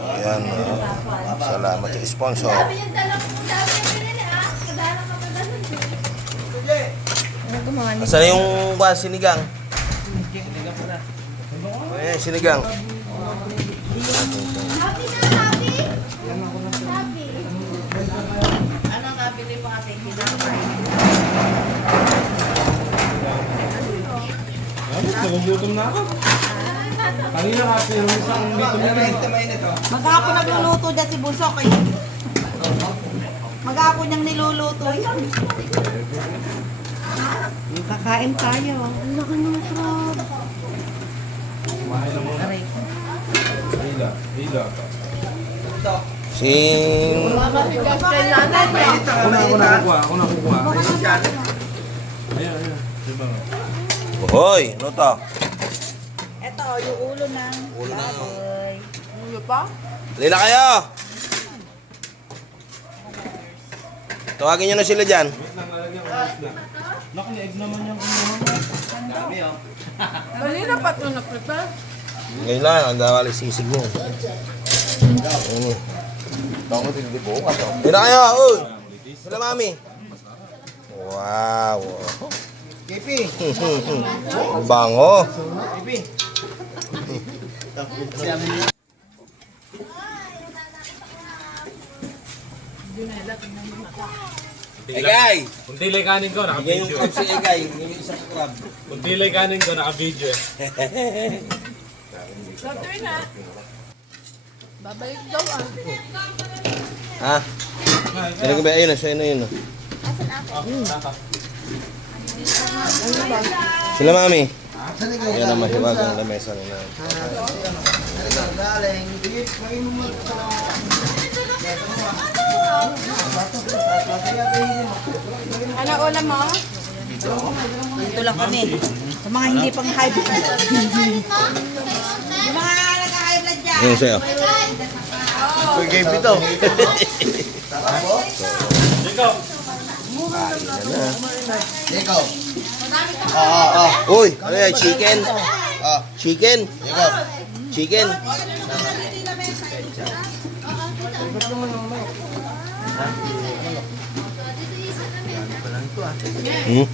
Ayan, salamat sa sponsor. Nasaan yung sinigang? Ayan, sinigang. Anong nabili mo kasi kinakain? Nagugutom na ako. Kanina nga, pero isang dito na rin. Mag-ako nagluluto dyan si Busok eh. Mag-ako niyang niluluto yan. Kakain tayo. Ang laki ng crab. Aray. Hila. Sing... Ako na kukuha. Ayan. Diba? Hoy, ano to? Ito, yung ulo ng baboy. Ulo pa? Lila kayo! Tawagin nyo na sila dyan. Wait lang, lalagyan ko na. Naku, ni-egg naman yung dami oh. Mali na pa ito na-prepare. Ngayon lang, ang dawali sisig mo. Lila kayo! Uy! Sila mami. Wow! Kipi. Ang bango. Kipi. Egay! Kung tilay kanin ko, Bigyan yung naka-video. crab si Egay. Yung isang crab. Kung tilay kanin ko, naka-video eh. Doctor na. Babalik daw ah. Ha? Ano ka ba? Ayun na, siya na yun. Sila mami. Ayan ang mahiwagang lamesa nila. Galing. Ano ulam mo? Dito lang kami. Sa mga hindi pang high blood. Yung mga nag-high blood dyan. Ayun sa'yo. Pagkay pito. Ikaw! Ikaw. Uy, ano yan? Chicken? Chicken? Ikaw. Chicken? Hmm?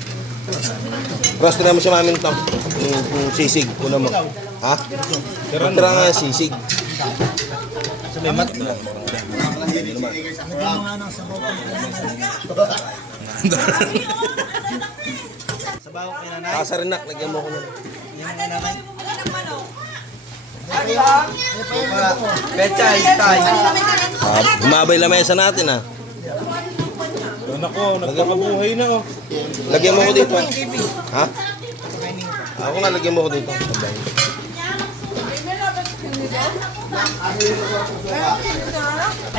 Roast na mo siya mamin to. Yung sisig. Una mo. Ha? Tira nga yung sisig. Sabi mat. Sabaw kay nanay. Kasarinak, lagyan mo ko na. Yan na nanay. Betchay, tay. Bumabay lamesa natin ha. Anak ko, nagkakabuhay na oh. Lagyan mo ko dito. Ha? Ako nga, lagyan mo ko dito. Sabay.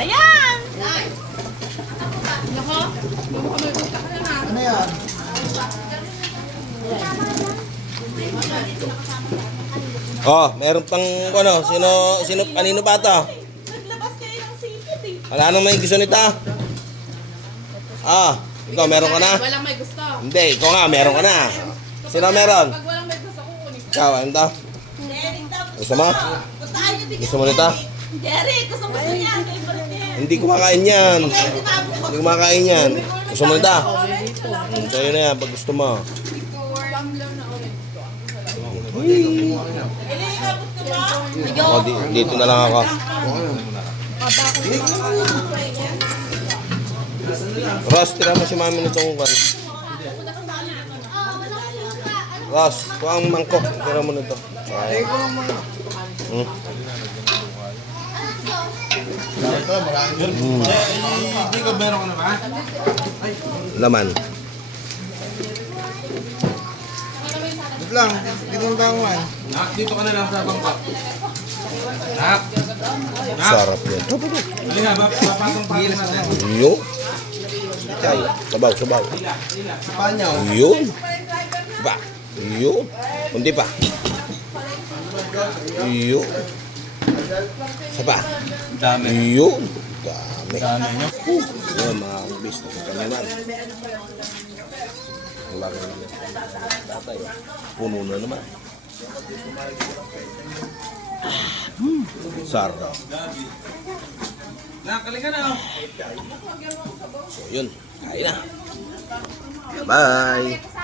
Ayan! Ano yan? Oh, meron pang ano, kanino pa to? Naglabas kayo ng sipit eh. Wala nang may gusto nita. Ikaw meron ka na? Walang may gusto. Hindi, ikaw nga, meron ka na. Sino meron? Pag walang may gusto, kukunin ko. Ikaw, ano to? Jerry daw Gusto mo? Puntahan niyo bigyan Gusto mo nita? Jerry, gusto niya. Hindi kumakain yan. Hindi kumakain yan. Gusto mo nita? Sa'yo na yan, pag gusto mo. Ramlaw na ulit. Dito na lang ako. Ross, tira mo si mami nitong kan. Ross, kuha ang mangkok. Tira mo nito. Hindi ko meron ka na ba? Laman. Wait lang. Dito ang tanguan. Nak, dito ka na lang sa bangka. Nak! Sarap yan. Huli nga, papatong-patong natin. Yun. Ay, sabaw, sabaw. Panyaw. Yun. Pa. Yun. Kundi pa. Yun. Sapa. Dami. Yun. Dami. Yun, mga kumbis. Kami naman. Ang laki naman. Tatay. Puno na naman. Sarap. Nakalikan na. So, yun. Kain na. Bye!